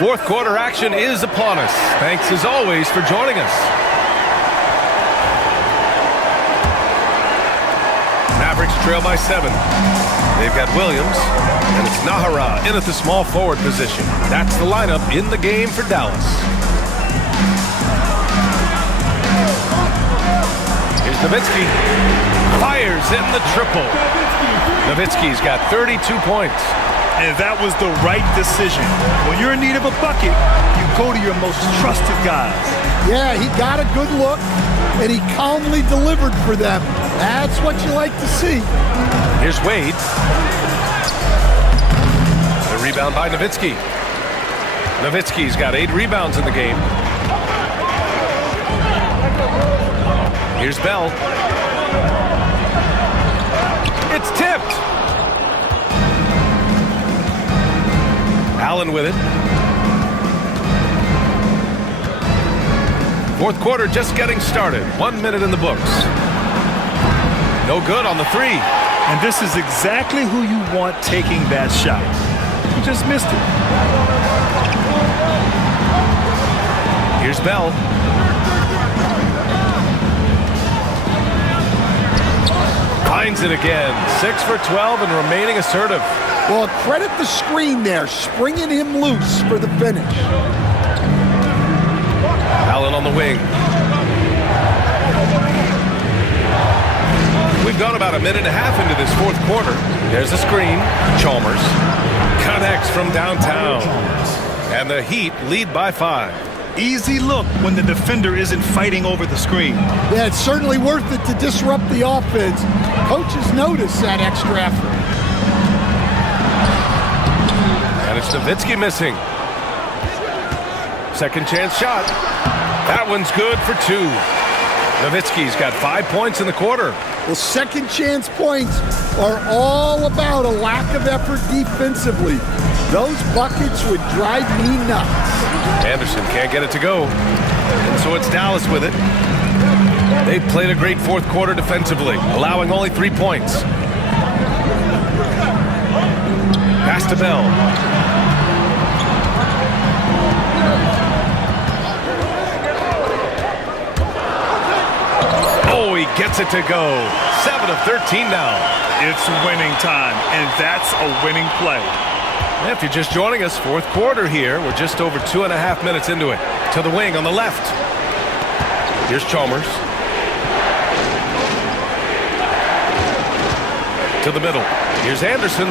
Fourth quarter action is upon us. Thanks as always for joining us. Mavericks trail by 7. They've got Williams, and it's Nahara in at the small forward position. That's the lineup in the game for Dallas. Here's Nowitzki. Fires in the triple. Nowitzki's got 32 points. And that was the right decision. When you're in need of a bucket, you go to your most trusted guys. Yeah, he got a good look, and he calmly delivered for them. That's what you like to see. Here's Wade. The rebound by Nowitzki. Nowitzki's got 8 rebounds in the game. Here's Bell. It's tipped. Allen with it. Fourth quarter just getting started. 1 minute in the books. No good on the 3. And this is exactly who you want taking that shot. You just missed it. Here's Bell. Finds it again. 6 for 12 and remaining assertive. Well, credit the screen there, springing him loose for the finish. Allen on the wing. We've gone about a minute and a half into this fourth quarter. There's a screen. Chalmers connects from downtown. And the Heat lead by 5. Easy look when the defender isn't fighting over the screen. Yeah, it's certainly worth it to disrupt the offense. Coaches notice that extra effort. And it's Nowitzki missing. Second chance shot. That one's good for 2. Nowitzki's got 5 points in the quarter. Well, second chance points are all about a lack of effort defensively. Those buckets would drive me nuts. Anderson can't get it to go. And so it's Dallas with it. They've played a great fourth quarter defensively, allowing only 3 points. Pass to Bell. Oh, he gets it to go. 7 of 13 now. It's winning time, and that's a winning play. If you're just joining us, fourth quarter here. We're just over 2.5 minutes into it. To the wing on the left. Here's Chalmers. To the middle. Here's Anderson.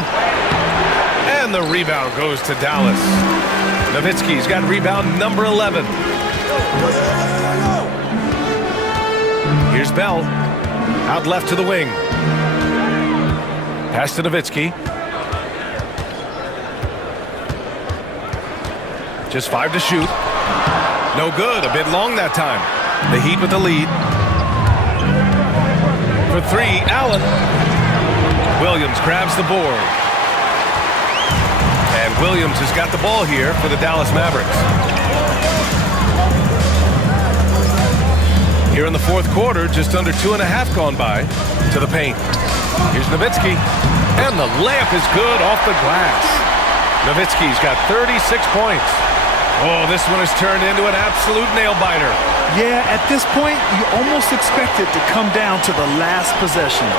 And the rebound goes to Dallas. Nowitzki's got rebound number 11. Here's Bell. Out left to the wing. Pass to Nowitzki. Just 5 to shoot. No good. A bit long that time. The Heat with the lead. For 3, Allen. Williams grabs the board. And Williams has got the ball here for the Dallas Mavericks. Here in the fourth quarter, just under 2.5 gone by. To the paint. Here's Nowitzki. And the layup is good off the glass. Nowitzki's got 36 points. Oh, this one has turned into an absolute nail-biter. Yeah, at this point, you almost expect it to come down to the last possession.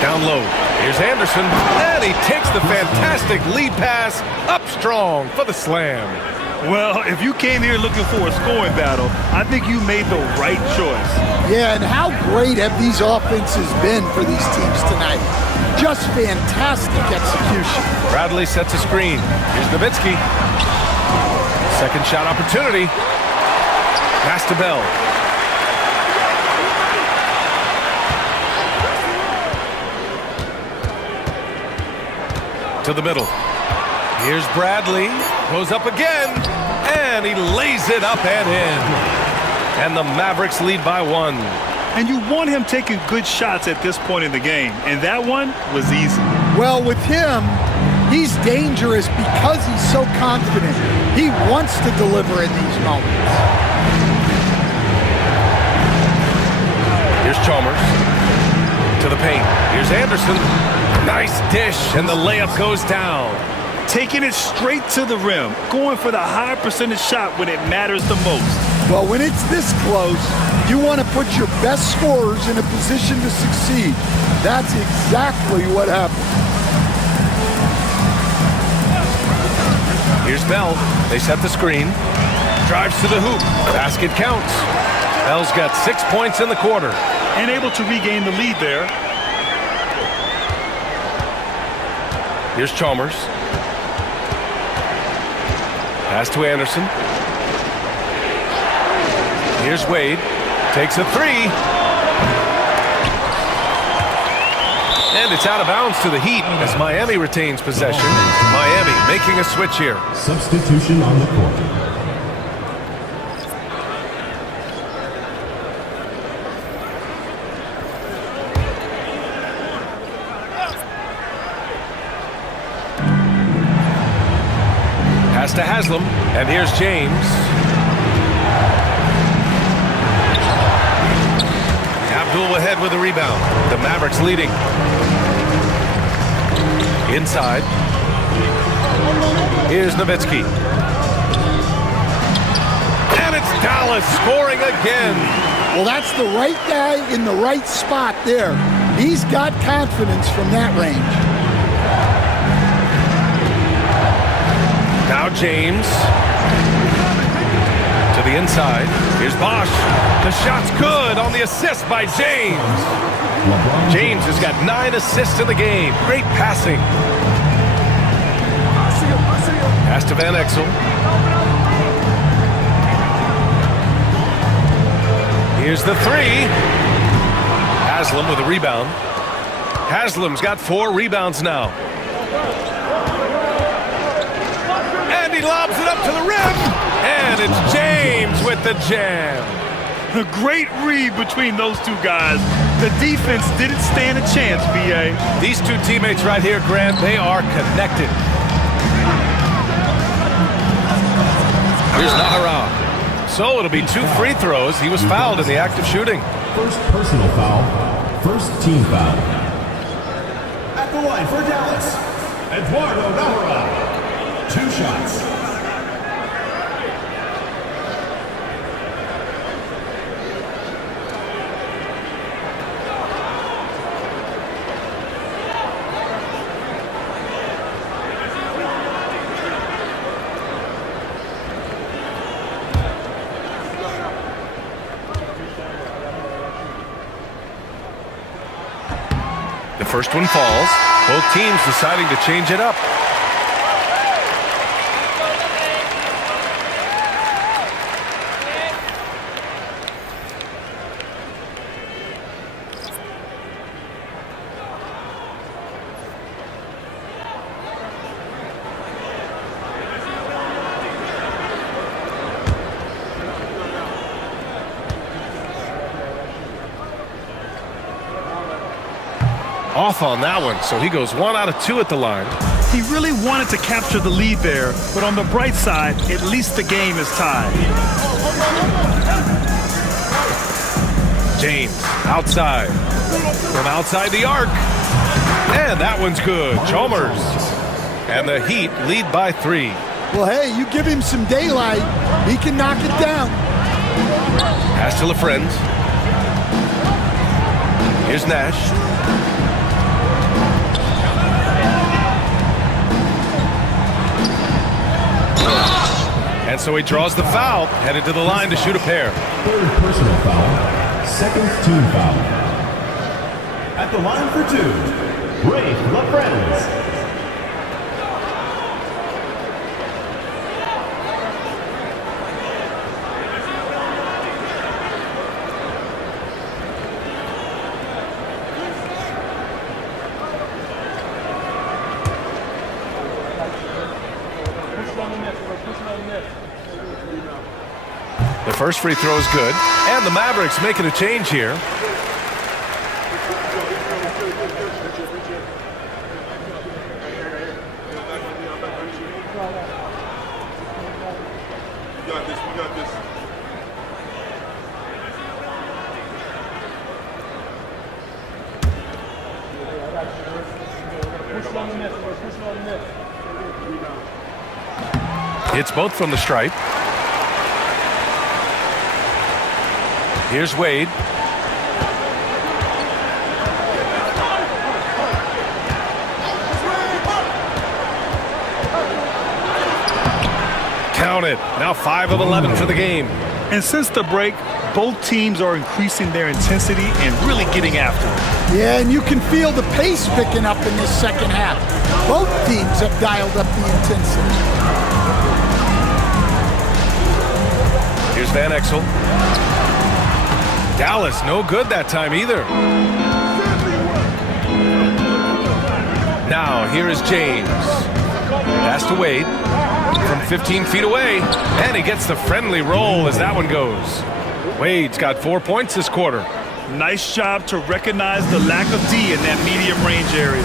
Down low. Here's Anderson. And he takes the fantastic lead pass up strong for the slam. Well, if you came here looking for a scoring battle, I think you made the right choice. Yeah, and how great have these offenses been for these teams tonight? Just fantastic execution. Bradley sets a screen. Here's Nowitzki. Second shot opportunity. Pass to Bell. To the middle. Here's Bradley. Goes up again. And he lays it up and in. And the Mavericks lead by 1. And you want him taking good shots at this point in the game. And that one was easy. Well, with him, he's dangerous because he's so confident. He wants to deliver in these moments. Here's Chalmers. To the paint. Here's Anderson. Nice dish, and the layup goes down. Taking it straight to the rim. Going for the high percentage shot when it matters the most. Well, when it's this close, you want to put your best scorers in a position to succeed. That's exactly what happened. Here's Bell. They set the screen. Drives to the hoop. Basket counts. Bell's got 6 points in the quarter. And able to regain the lead there. Here's Chalmers. Pass to Anderson. Here's Wade. Takes a 3. And it's out of bounds to the Heat as Miami retains possession. Miami making a switch here. Substitution on the court. Pass to Haslam, and here's James. Abdul ahead with a rebound. The Mavericks leading. Inside. Here's Nowitzki. And it's Dalla scoring again. Well, that's the right guy in the right spot there. He's got confidence from that range. Now James. To the inside. Here's Bosch. The shot's good on the assist by James. James has got 9 assists in the game. Great passing. Pass to Van Exel. Here's the 3. Haslam with a rebound. Haslam's got 4 rebounds now. And he lobs it up to the rim. And it's James with the jam. A great read between those two guys. The defense didn't stand a chance, B.A. These two teammates right here, Grant, they are connected. Here's Nahara. So it'll be 2 free throws. He was fouled in the act of shooting. First personal foul. First team foul. At the line for Dallas, Eduardo Nahara. 2 shots. The first one falls. Both teams deciding to change it up. Off on that one, so he goes 1 out of 2 at the line. He really wanted to capture the lead there, but on the bright side, at least the game is tied. James, outside. From outside the arc. And that one's good. Chalmers. And the Heat lead by 3. Well, hey, you give him some daylight, he can knock it down. Pass to LaFrentz. Here's Nash. And so he draws the foul, headed to the line to shoot a pair. Third personal foul. Second team foul. At the line for 2, Rafe LaFrentz. first free throw is good. And the Mavericks making a change here. It's both from the stripe. Here's Wade. Count it. Now 5 of 11 for the game. And since the break, both teams are increasing their intensity and really getting after it. Yeah, and you can feel the pace picking up in this second half. Both teams have dialed up the intensity. Here's Van Exel. Dallas, no good that time either. Now, here is James. Pass to Wade from 15 feet away, and he gets the friendly roll as that one goes. Wade's got 4 points this quarter. Nice job to recognize the lack of D in that medium range area.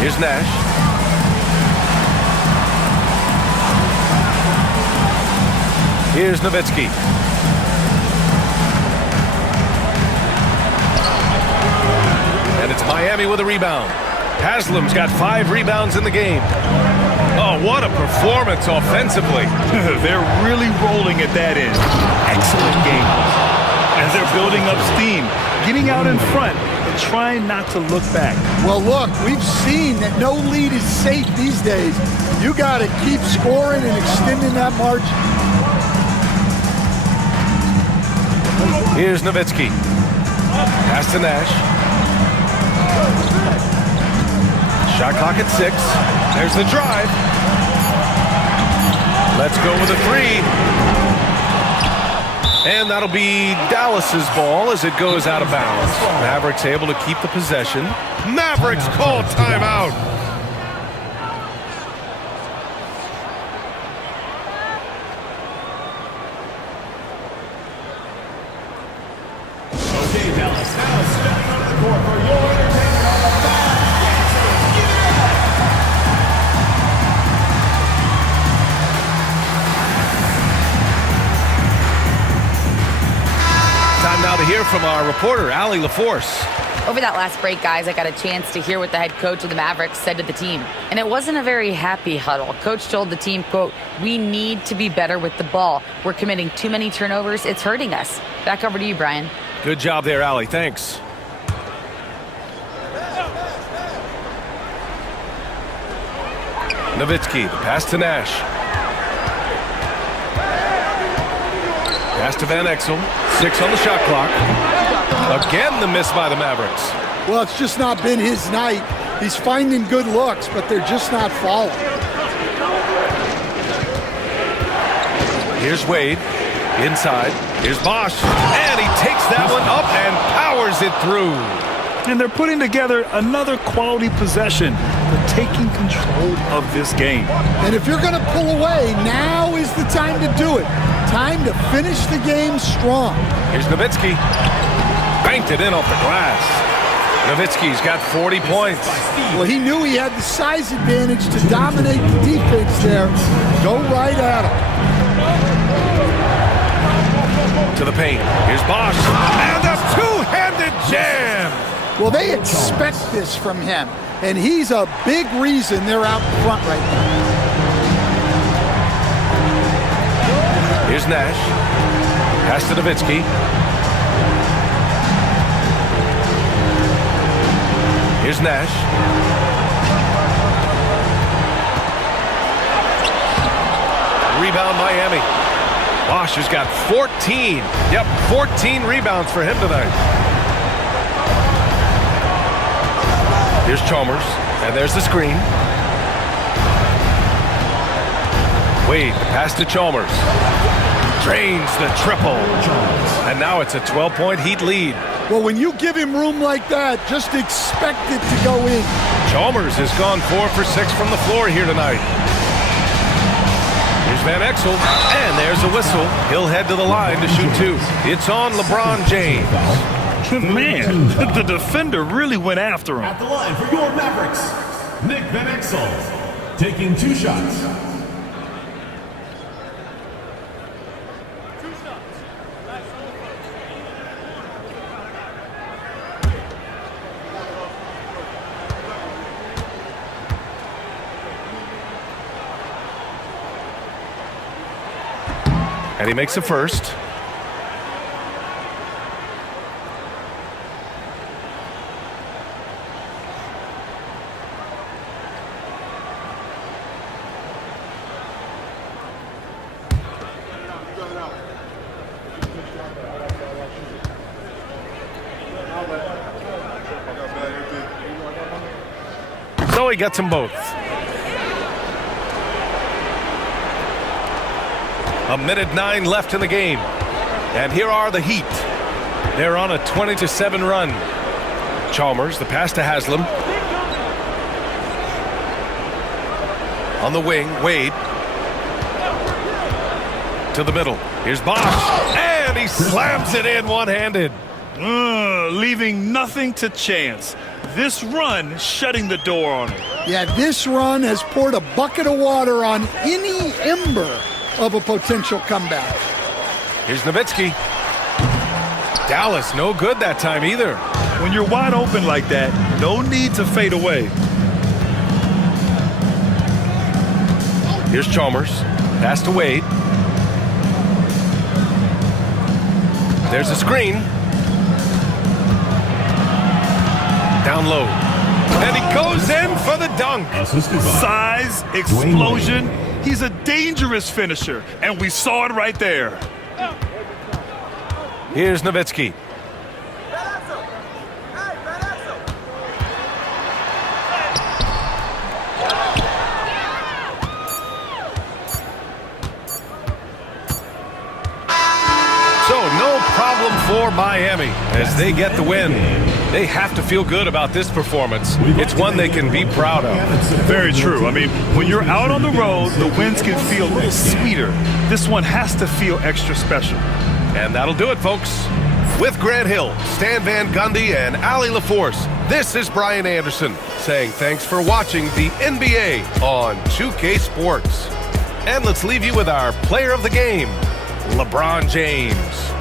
Here's Nash. Here's Nowitzki. And it's Miami with a rebound. Haslam's got 5 rebounds in the game. Oh, what a performance offensively. They're really rolling at that end. Excellent game. As they're building up steam, getting out in front, and trying not to look back. Well, look, we've seen that no lead is safe these days. You got to keep scoring and extending that margin. Here's Nowitzki. Pass to Nash. Shot clock at 6. There's the drive. Let's go with a 3. And that'll be Dallas's ball as it goes out of bounds. Mavericks able to keep the possession. Mavericks call timeout. Okay, Dallas, now stepping onto the court for your entertainment on the fast. Give it up! Time now to hear from our reporter, Allie LaForce. Over that last break, guys, I got a chance to hear what the head coach of the Mavericks said to the team. And it wasn't a very happy huddle. Coach told the team, quote, "We need to be better with the ball. We're committing too many turnovers. It's hurting us." Back over to you, Brian. Good job there, Allie. Thanks. Nowitzki, the pass to Nash. Pass to Van Exel. 6 on the shot clock. Again, the miss by the Mavericks. Well, it's just not been his night. He's finding good looks, but they're just not falling. Here's Wade. Inside. Here's Bosch. And he takes that one up and powers it through. And they're putting together another quality possession. They're taking control of this game. And if you're going to pull away, now is the time to do it. Time to finish the game strong. Here's Nowitzki. Banked it in off the glass. Nowitzki's got 40 points. Well, he knew he had the size advantage to dominate the defense there. Go right at him. To the paint. Here's Bosch. And a two-handed jam. Well, they expect this from him, and he's a big reason they're out in front right now. Here's Nash. Pass to Nowitzki. Here's Nash. Rebound Miami. Bosch has got 14. Yep, 14 rebounds for him tonight. Here's Chalmers, and there's the screen. Wade, pass to Chalmers. Drains the triple. And now it's a 12-point Heat lead. Well, when you give him room like that, just expect it to go in. Chalmers has gone 4 for 6 from the floor here tonight. Here's Here's Van Exel, and there's a whistle. He'll head to the line to shoot 2. It's on LeBron James. Man, the defender really went after him. At the line for your Mavericks, Nick Van Exel, taking 2 shots. And he makes a first. So he gets them both. A minute 9 left in the game. And here are the Heat. They're on a 20-7 run. Chalmers, the pass to Haslam. On the wing, Wade. To the middle. Here's Bosch. And he slams it in one-handed. Leaving nothing to chance. This run shutting the door on him. Yeah, this run has poured a bucket of water on any ember of a potential comeback. Here's Nowitzki. Dallas, no good that time either. When you're wide open like that, no need to fade away. Here's Chalmers. Pass to Wade. There's a screen. Down low. And he goes in for the dunk. Size, explosion. He's a dangerous finisher, and we saw it right there. Here's Nowitzki. So no problem for Miami as they get the win. They have to feel good about this performance. It's one they can be proud of. Very true. I mean, when you're out on the road, the wins can feel a little sweeter. This one has to feel extra special. And that'll do it, folks. With Grant Hill, Stan Van Gundy, and Allie LaForce, this is Brian Anderson saying thanks for watching the NBA on 2K Sports. And let's leave you with our player of the game, LeBron James.